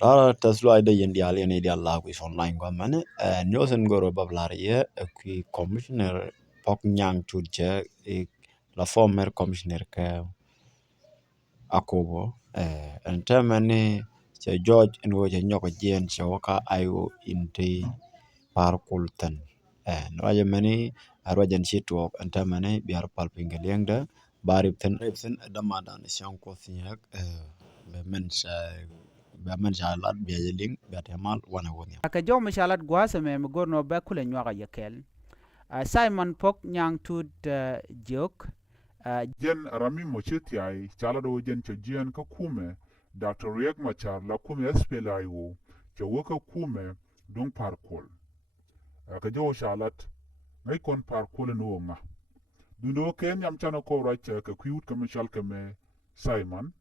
Lara taslo ida yendi ali ne dia la ku online kwa mane nyosen goro bablariye ku commissioner pok nyang chuje la former commissioner ka akobo entemani che George en wo che nyoko jen che waka ayo inti par kulten raja mani arwajan shitwok entemani biar palpingeliengda baripten damadan shanko thyak be mensha lat biajeling biatemal wana wonya ka jo mishalat gwasa me gorno be kule nywaga yekel. Simon Pok Nyang Tud Jok. jen rami mochiti ai chala do jen che jen ka kume Dr. Riek Machar la kume SPLA wo che wo ka kume dong par kol ka jo shalat ngai kon par kol no nga dundo ken yam chano ko ra che ka kwiut ka mishal ka me Simon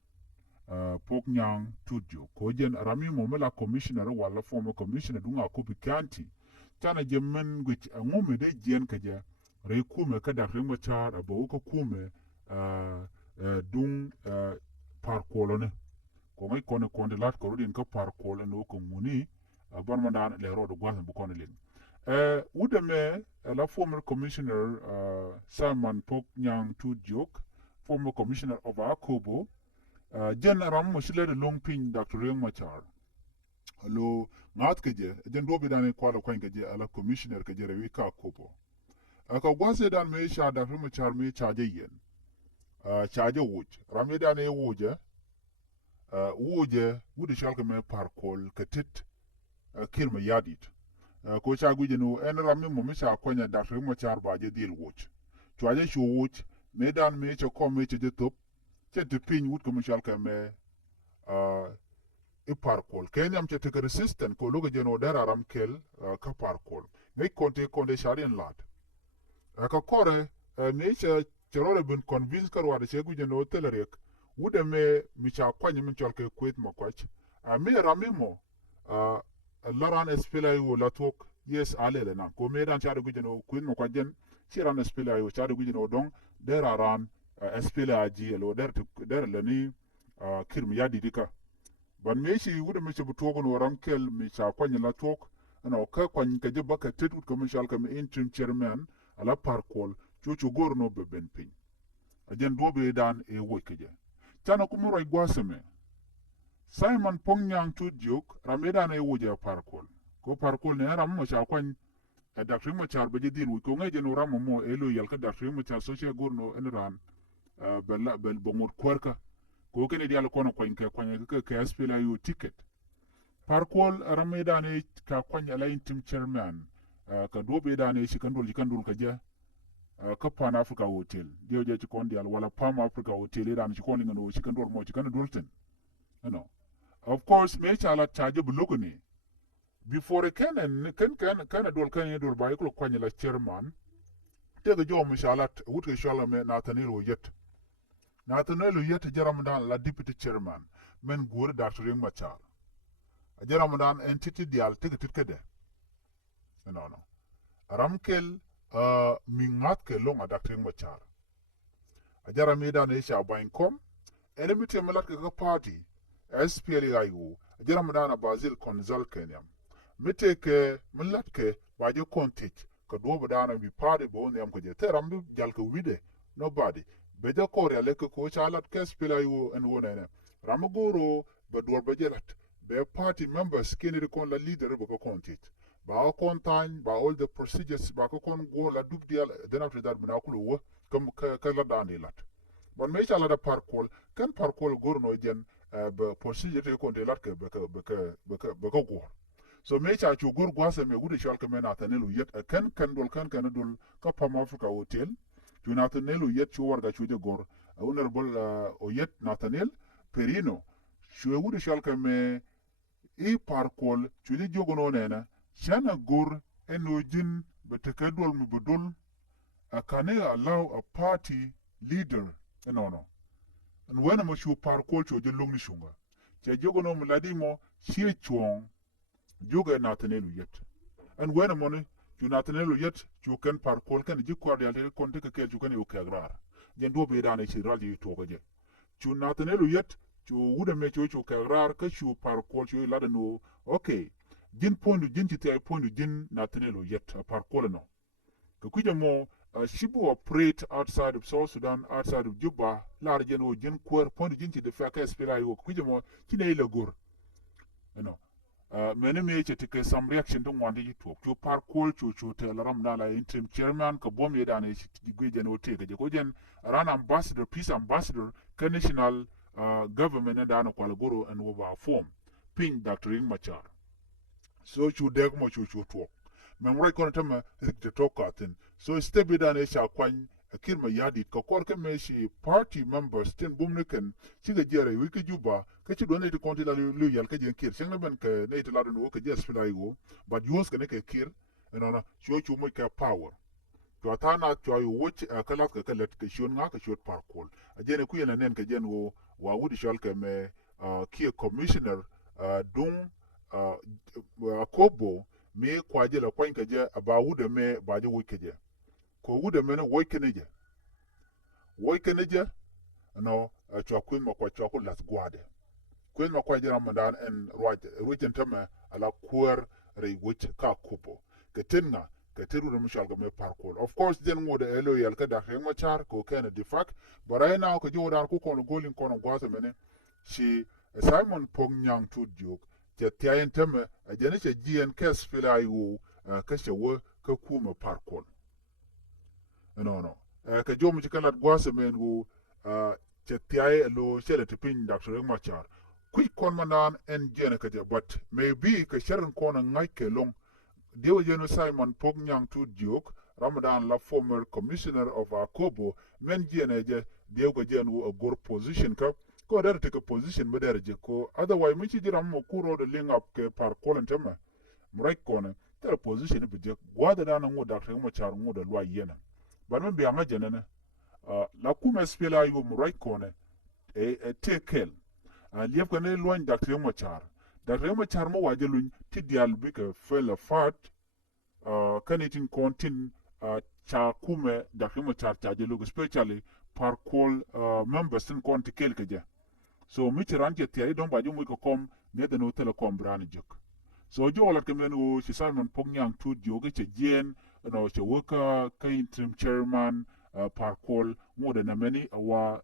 Pok Nyang Tudjo ko jen rami mo mela commissioner wala former commissioner dunga ko bikanti chana jemmen gwich ngome de jen ka je re kume ka Dr. Riek Machar abo ka kume dung par kolone ko ngai kone konde lat ko rodin ka par kolone no ko muni ban mandan le rodo gwan bu kone len ude me la former commissioner Simon Pok Nyang Tudjok former commissioner of Akobo jen ram mo shile de long pin Dr. Riek Machar lo ngat keje jen do bi dane kwala kwan keje ala commissioner keje rewi ka Akobo ka gwase dan me sha Dr. Riek Machar me chaje yen chaje wuj ramida ne wuje wuje wude shalke me parkol ketit kirma yadit ko cha guje no en ramme mo misha konya Dr. Machar baje dil wuj chwaje shu wuj medan me che kom me che de top che de pin wud ko mishalke me i parkol kenyam che te resistant ko logo jeno dara ram kel ka parkol me konte sharien lat ka kore me che cherole bin convince karwa de che guje no telerek wude me micha kwany min cholke kwet makwach me ramimo laran espelay wo latok yes alele na ko me dan chade gujeno kwet makwajen chiran espelay wo chade gujeno dong der aran espelay ji lo der leni kirm yadi dika ban me shi wude me chebu togon waram kel micha kwany latok ana ka kwany ka jeba ka tetut ko mishal ka me interim chairman ala parkol chuchu gorno be ben pin ajen dobe dan e wo keje tana kumuro igwaseme Simon Pongyang Tudjuk rameda na wuje parkol ko parkol ne ram mo cha kwan Dr. Machar be dir ko ngai jeno ram mo elo yal ka Dr. Machar social gurno enran bella bel bongor kwarka ko kene dial kono kwan ka spela yo ticket parkol rameda ne ka kwan ala team chairman ka dobe da ne shi kandol ka je ka Pan Africa Hotel dio je ci kon dial wala Palm Africa Hotel dan ci kon ngano ci kan dor mo ci kan dolten of course me chala charge bu luguni before ken dol kan dol bay ko kwanya la chairman te ga jom shalat wut ke shala me Nathaniel yet jaram dan la deputy chairman men gur Dr. Riek Machar jaram dan entity dial te ga kede ramkel mingat ke long Dr. Riek Machar ajara mida ne sha bain kom elemite malat ka party SPLA ayu ajara mudana Basil Konzal kenyam mite ke malat ke baje kontit ka do budana bi party bo ne am ko je teram bi jal ko wide nobody beja kore le ko chalat ke SPLA ayu en wonene ramagoro be dor bejelat be party members keniri kon la leader bo ko kontit ba kon time ba all the procedures ba ko kon go la dub dial then after that bina kulu wo kam ka la dani lat bon me chala da parkol kan parkol gorno jen be procedure te kon de lat ke be ko go so me cha chu gor gwase me gude shal ke me Nathaniel yet kan dol ka Palm Africa Hotel chu Nathaniel yet chu warga chu de gor honorable o yet Nathaniel Perino chu gude shal ke me i parkol chu de jogono nena shana gur enojin betekedol mubudul can allow a party leader no and when I'm sure parkol cho je lugni shunga che jogono mladimo shie chuong joga Nathaniel yet and when I'm on you Nathaniel yet you can parkol kan jikwa de konte ke ju kan yo kagrar jen do be dane chi raji to goje chu Nathaniel yet chu wuda me chu ka rar ka chu par kol chu la no okay jin pondu jin ti tay pondu jin na tenelo yet par kol no ka kuje mo shibu operate outside of South Sudan, outside of Juba, lar jen o jen kwer pondu jin ti de fa ka spela yo kuje mo kine ile gor you know many me che take some reaction to one to talk to par kol chu te laram na la interim chairman ka bom yeda ne gwe jen o te ka ko jen ran ambassador peace ambassador ka national government da na kwalgoro and over form pin Dr. Ring Machar so chu deg mo chu talk men right kono tama to talk atin so step da ne sha kwan akir ma yadi ka kor ka me shi party members tin bumniken siga jere wiki juba ka ci do ne to konti la lu yal ka jen kir sing na ben ka ne to la do ka jes fila yo but yos ka ne ka kir na chu mo ka power to atana to ayo wuch kalat ka kalat ka shon nga ka shot par kol ajene ku yana nen ka jen wo wa wudi shal ka me ki commissioner dung akobo me kwaje la kwan ka je ba wuda me ba je wuke je ko wuda me ne woike ne je no to akwin ma kwa to las gwade kwin ma kwa je ramadan en rujen tama ala kuer re wuch ka kubo ka tinga ka tiru da mishal ga me parkour of course den mo da elo yal ka da hema char ko kana de fact but right now ko jodan ko kono golin kono gwasa mene shi Simon Pognyang tu juk je tiayen teme a jene che gien kes fila yu ka she wo ka kuma parkour no ka jomu ci kalat gwasa men go che tiaye lo shele tipin Dr. Machar kui kon manan en jene ka je but maybe ka sharon kono ngai ke long Dewa Jeno Simon Pognyang tu juk Ramadan la former commissioner of Akobo men jene je Dewa Jeno a good position ka ko dar take a position mo der je ko otherwise mi ci jiram mo kuro de ling up ke par kolen tema mrai kone ter position bi je gwada da nan ngoda ta mo char ngoda lwa yena ban men bi anga jene ne la kuma spela yu mrai kone tekel liep ko ne lwan Dr. Mo char Dr. Mo char mo waje luñ ti dial bi ke fela fat kanitin kontin cha kume Dr. Mo char cha je lugu especially par kol members tin kon tikel ke je so mi ci ranke tiay don ba jumu ko kom ne da no telecom brani juk so jo wala kemen o ci Simon Pognyang tu joge ci jen no ci woka ka interim chairman parkol mo da na meni wa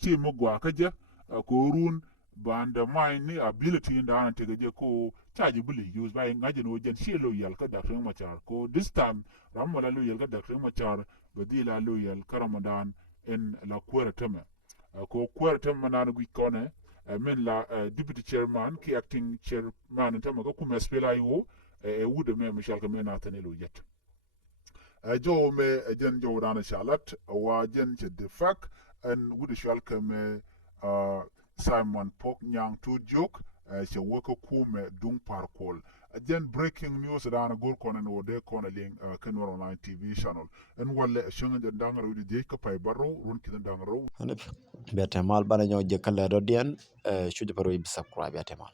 ci mo gwa ka je ko run banda mai ni ability nda na tege je ko charge buli use by ngaje no jen ci lo yal ka da fen machar ko this time ram wala lo yal ka da fen machar badila lo yal ka Ramadan en la kwera teme ko kwertem manan gwi kone men la deputy chairman ki acting chairman tama ko kuma spela yo wude me Michel ka men atanelo yet jo me jen jo dana shalat wa jen che de fak en wude shal ka me Simon Pognyang tu jok che woka kume dung parkol jen breaking news dana gor kono no de kono ling Kenwar Online TV channel en walle shunga jen dangaro wudi de ka pay barro run kidan dangaro Betemal bana nyo je kala do dien subscribe betemal